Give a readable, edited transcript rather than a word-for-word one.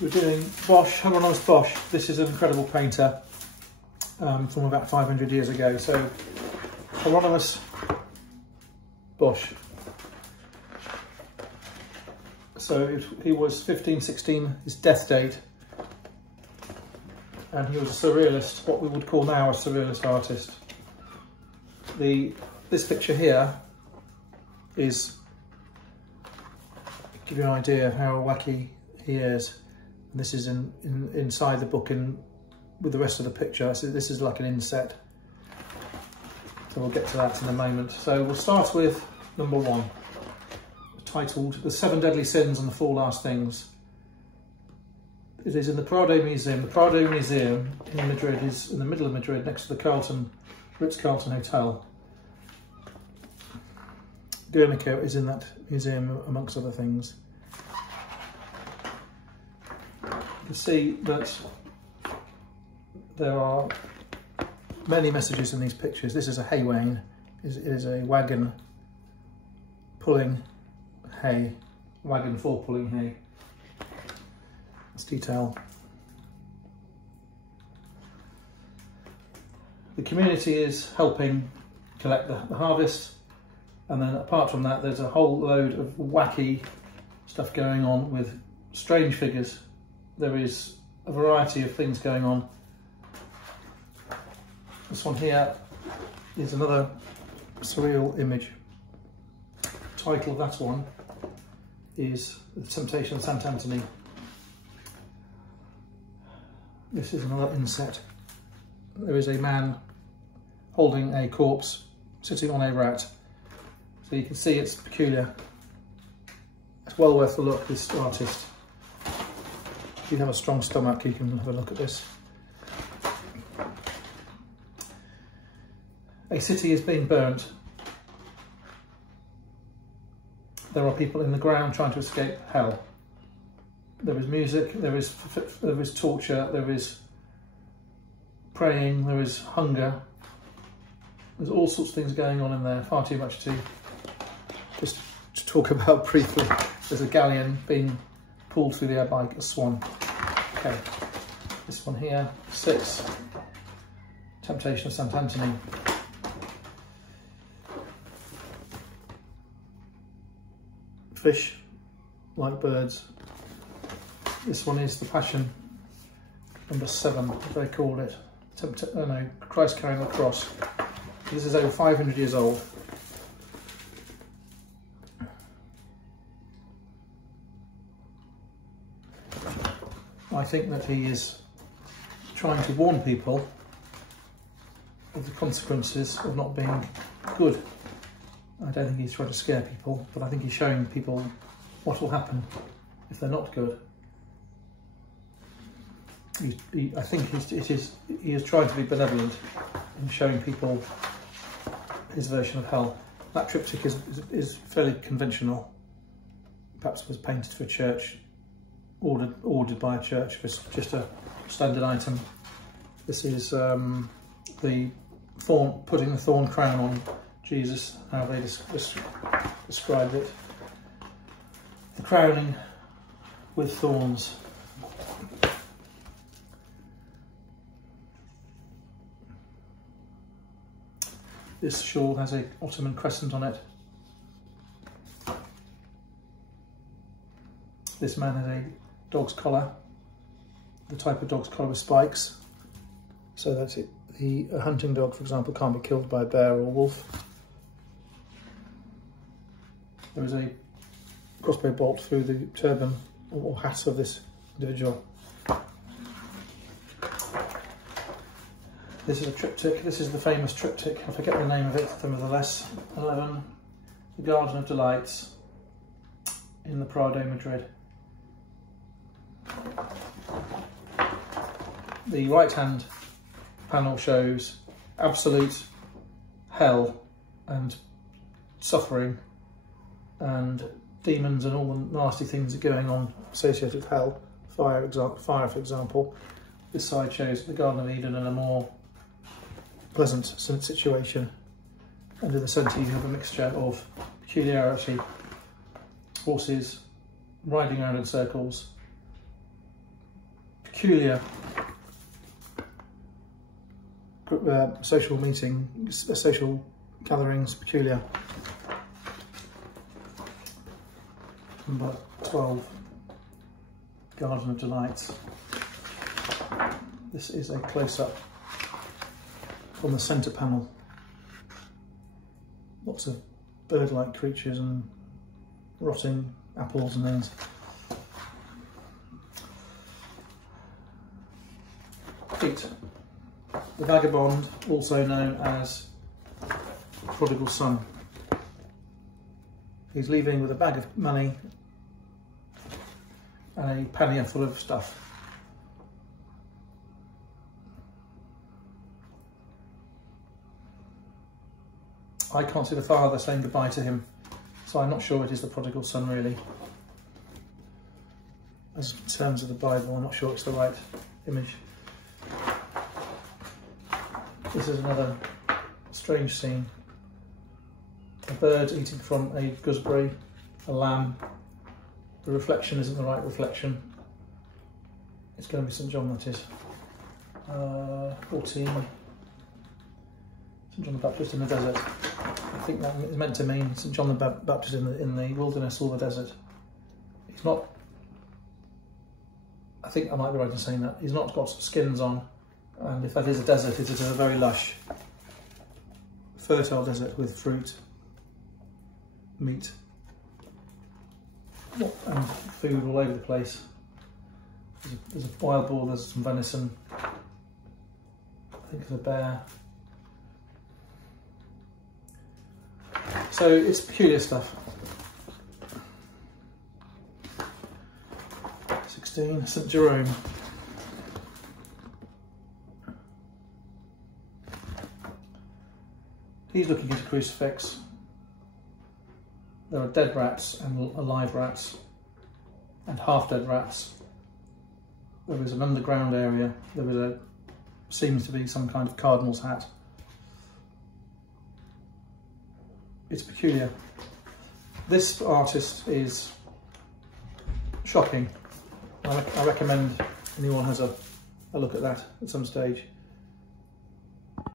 We're doing Bosch, Hieronymus Bosch. This is an incredible painter from about 500 years ago. So Hieronymus Bosch. So he was 1516, his death date, and he was a surrealist, what we would call now a surrealist artist. This picture here is, to give you an idea of how wacky he is. And this is inside the book with the rest of the picture. So this is like an inset. So we'll get to that in a moment. So we'll start with number 1, titled The 7 Deadly Sins and the 4 Last Things. It is in the Prado Museum. The Prado Museum in Madrid is in the middle of Madrid, next to the Ritz-Carlton Hotel. Guernica is in that museum, amongst other things. You can see that there are many messages in these pictures. This is a hay wain. It is a wagon pulling hay, wagon for pulling hay. That's detail. The community is helping collect the harvest, and then apart from that there's a whole load of wacky stuff going on with strange figures. There is a variety of things going on. This one here is another surreal image. The title of that one is The Temptation of St. Anthony. This is another inset. There is a man holding a corpse sitting on a rat. So you can see it's peculiar. It's well worth a look, this artist. If you have a strong stomach, you can have a look at this. A city is being burnt. There are people in the ground trying to escape hell. There is music, there is torture, there is praying, there is hunger. There's all sorts of things going on in there, far too much to just to talk about briefly. There's a galleon being pulled through the air by a swan. Okay, this one here, 6, Temptation of St. Anthony. Fish like birds. This one is the Passion, number 7, as they called it. Christ carrying the cross. This is over 500 years old. I think that he is trying to warn people of the consequences of not being good. I don't think he's trying to scare people, but I think he's showing people what will happen if they're not good. I think he is trying to be benevolent in showing people his version of hell. That triptych is fairly conventional. Perhaps was painted for a church, ordered by a church, just a standard item. This is the putting the thorn crown on Jesus, how they described it. The crowning with thorns. This shawl has an Ottoman crescent on it. This man has a dog's collar, the type of dog's collar with spikes, so that a hunting dog, for example, can't be killed by a bear or a wolf. There is a crossbow bolt through the turban or hat of this individual. This is a triptych. This is the famous triptych. I forget the name of it, nevertheless. 11, The Garden of Delights in the Prado, Madrid. The right-hand panel shows absolute hell and suffering and demons and all the nasty things that are going on associated with hell. Fire, for example. This side shows the Garden of Eden in a more pleasant situation, and in the centre you have a mixture of peculiarity, horses riding around in circles, peculiar social meeting, social gatherings, peculiar. Number 12, Garden of Delights. This is a close-up from the centre panel. Lots of bird-like creatures and rotting apples and things. Pete, the vagabond, also known as prodigal son. He's leaving with a bag of money and a pannier full of stuff. I can't see the father saying goodbye to him, so I'm not sure it is the prodigal son really. As in terms of the Bible, I'm not sure it's the right image. This is another strange scene. A bird eating from a gooseberry, a lamb. The reflection isn't the right reflection. It's going to be St. John, that is. 14. St. John the Baptist in the desert. I think that is meant to mean St. John the Baptist in the wilderness or the desert. He's not, I think I might be right in saying that. He's not got skins on, and if that is a desert, it is a very lush, fertile desert with fruit, meat, and food all over the place. There's a wild boar, there's some venison, I think there's a bear. So it's peculiar stuff. 16, St. Jerome. He's looking at a crucifix. There are dead rats and alive rats and half-dead rats. There is an underground area. There is seems to be some kind of cardinal's hat. It's peculiar. This artist is shocking. I recommend anyone has a look at that at some stage.